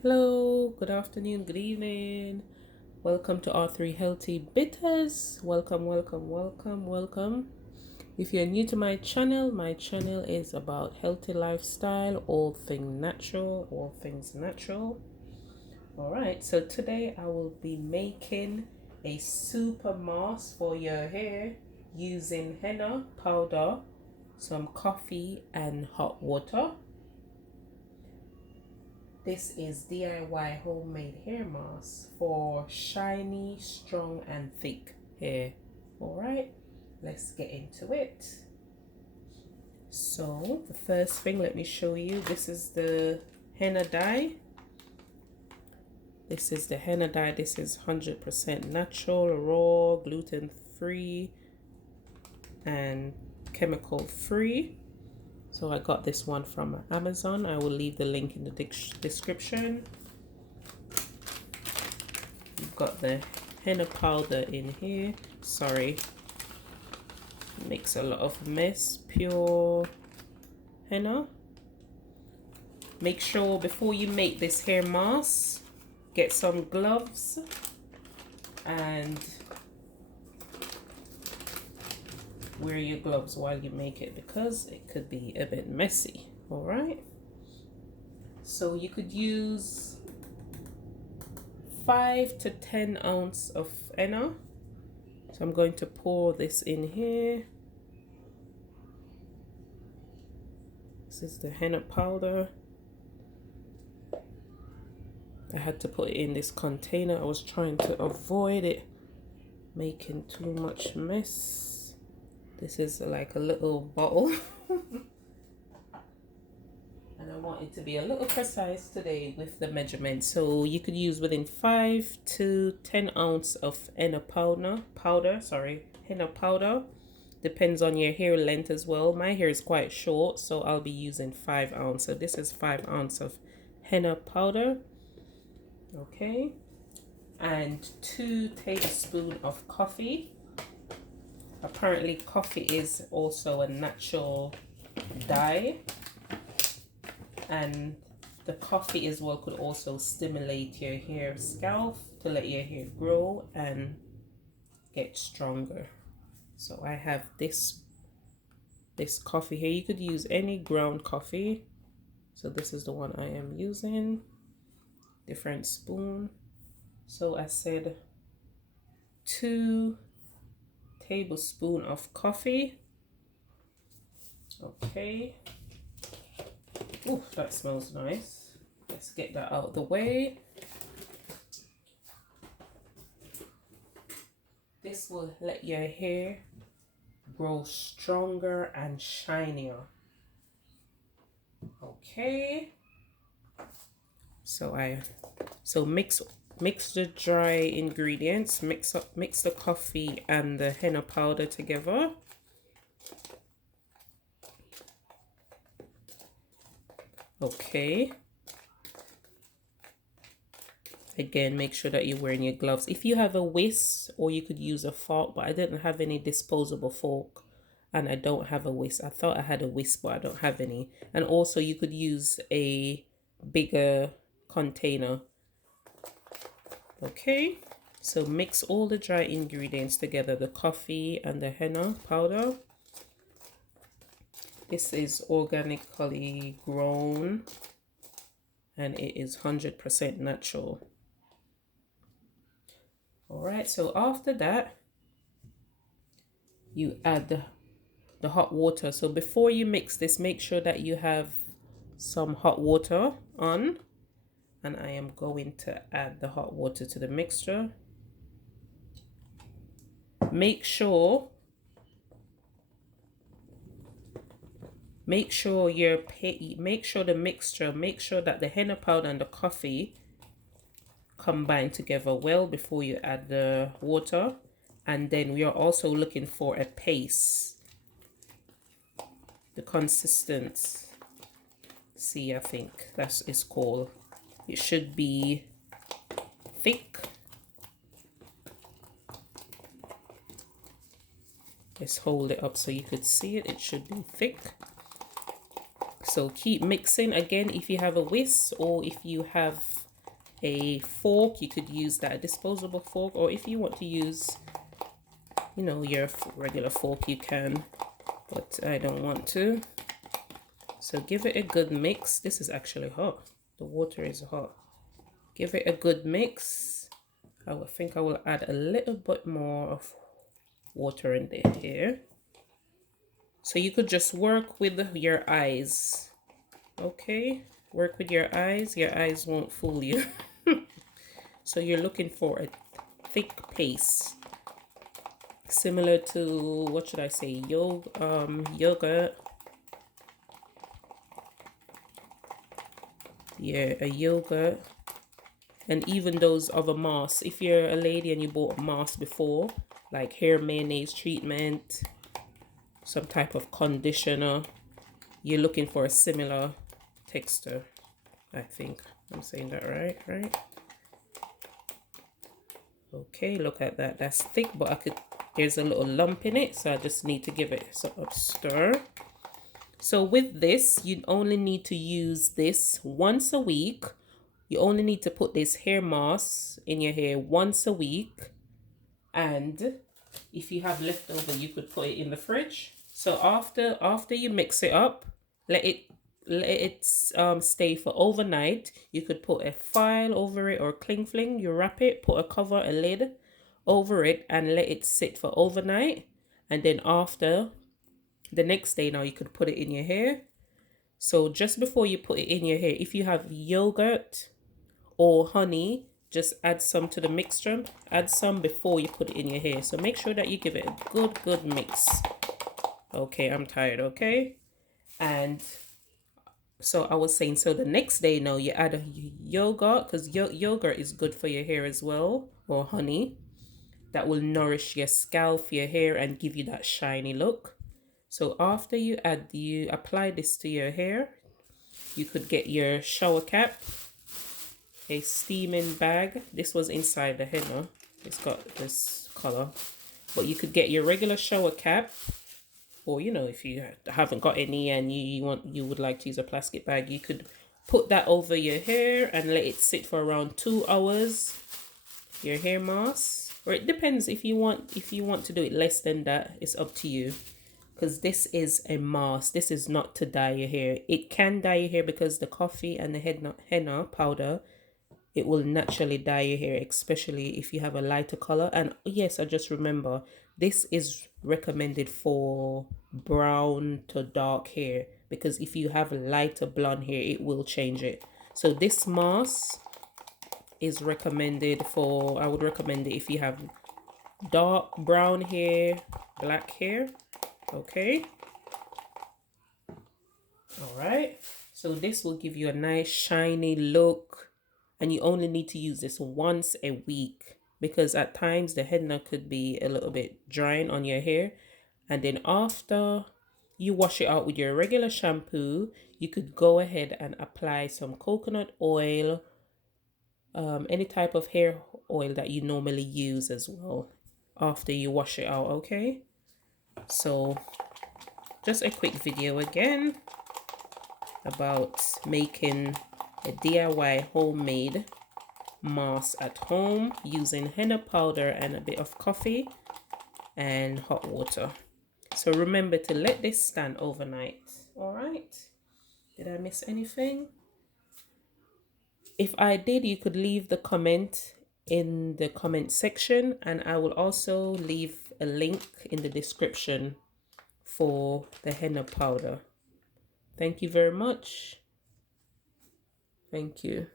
Hello, good afternoon, good evening. Welcome to our three healthy bitters. Welcome, welcome, welcome, welcome. If you're new to my channel is about healthy lifestyle, all things natural, all things natural. All right, so today I will be making a super mask for your hair using henna powder, some coffee, and hot water. This is DIY homemade hair mask for shiny, strong, and thick hair. Alright, let's get into it. So, the first thing, let me show you. This is the henna dye. This is the henna dye. This is 100% natural, raw, gluten free, and chemical free. So I got this one from Amazon. I will leave the link in the description. You've got the henna powder in here. Sorry, makes a lot of mess. Pure henna. Make sure before you make this hair mask, get some gloves and wear your gloves while you make it because it could be a bit messy. All right, so you could use 5 to 10 ounces of henna. So I'm going to pour this in here. This is the henna powder. I had to put it in this container. I was trying to avoid it making too much mess. This is like a little bottle. And I want it to be a little precise today with the measurement. So you could use within 5 to 10 ounces of henna powder. Henna powder. Depends on your hair length as well. My hair is quite short, so I'll be using 5 ounces. So this is 5 ounces of henna powder. Okay. And 2 tablespoons of coffee. Apparently coffee is also a natural dye, and the coffee as well could also stimulate your hair scalp to let your hair grow and get stronger. So I have this coffee here. You could use any ground coffee. So this is the one I am using. Different spoon. So I said 2 tablespoons of coffee. Okay. Oh, that smells nice. Let's get that out of the way. This will let your hair grow stronger and shinier. Okay. So mix the dry ingredients, mix the coffee and the henna powder together. Okay. Again, make sure that you're wearing your gloves. If you have a whisk, or you could use a fork, but I didn't have any disposable fork and I don't have a whisk. I thought I had a whisk, but I don't have any. And also you could use a bigger container. Okay, so mix all the dry ingredients together, the coffee and the henna powder. This is organically grown and it is 100% natural. All right, so after that, you add the hot water. So before you mix this, make sure that you have some hot water on. And I am going to add the hot water to the mixture. Make sure that the henna powder and the coffee combine together well before you add the water. And then we are also looking for a paste. The consistency, I think that's it's called. It should be thick. Let's hold it up so you could see it. It should be thick. So keep mixing. Again, if you have a whisk or if you have a fork, you could use that, a disposable fork, or if you want to use, you know, your regular fork, you can, but I don't want to. So give it a good mix. This is actually hot. The water is hot. Give it a good mix. I think I will add a little bit more of water in there here. So you could just work with your eyes. Okay, work with your eyes. Your eyes won't fool you. So you're looking for a thick paste, similar to, what should I say, yogurt. Yeah, a yogurt. And even those other masks. If you're a lady and you bought a mask before, like hair mayonnaise treatment, some type of conditioner, you're looking for a similar texture. I think I'm saying that right? Okay, look at that. That's thick, but there's a little lump in it, so I just need to give it a stir. So with this, you only need to use this once a week. You only need to put this hair mask in your hair once a week. And if you have leftover, you could put it in the fridge. So after you mix it up, let it stay for overnight. You could put a file over it or cling fling. You wrap it, put a cover, a lid over it, and let it sit for overnight. And then after the next day, now you could put it in your hair. So just before you put it in your hair, if you have yogurt or honey, just add some to the mixture. Add some before you put it in your hair. So make sure that you give it a good mix. Okay, I'm tired, okay? And so I was saying, so the next day now you add a yogurt, because yogurt is good for your hair as well, or honey. That will nourish your scalp, your hair, and give you that shiny look. So after you apply this to your hair, you could get your shower cap, a steaming bag. This was inside the henna. It's got this color. But you could get your regular shower cap, or you know, if you haven't got any and you would like to use a plastic bag, you could put that over your hair and let it sit for around 2 hours. Your hair mask, or it depends if you want to do it less than that. It's up to you, because this is a mask. This is not to dye your hair. It can dye your hair because the coffee and the henna powder, it will naturally dye your hair, especially if you have a lighter color. And yes, I just remember, this is recommended for brown to dark hair, because if you have lighter blonde hair, it will change it. So this mask is recommended for, I would recommend it if you have dark brown hair, black hair. Okay. All right. So this will give you a nice shiny look, and you only need to use this once a week, because at times the henna could be a little bit drying on your hair. And then after you wash it out with your regular shampoo, you could go ahead and apply some coconut oil, any type of hair oil that you normally use as well after you wash it out. Okay, so just a quick video again about making a DIY homemade mask at home using henna powder and a bit of coffee and hot water. So remember to let this stand overnight. All right, did I miss anything? If I did, you could leave the comment in the comment section, and I will also leave a link in the description for the henna powder. Thank you very much. Thank you.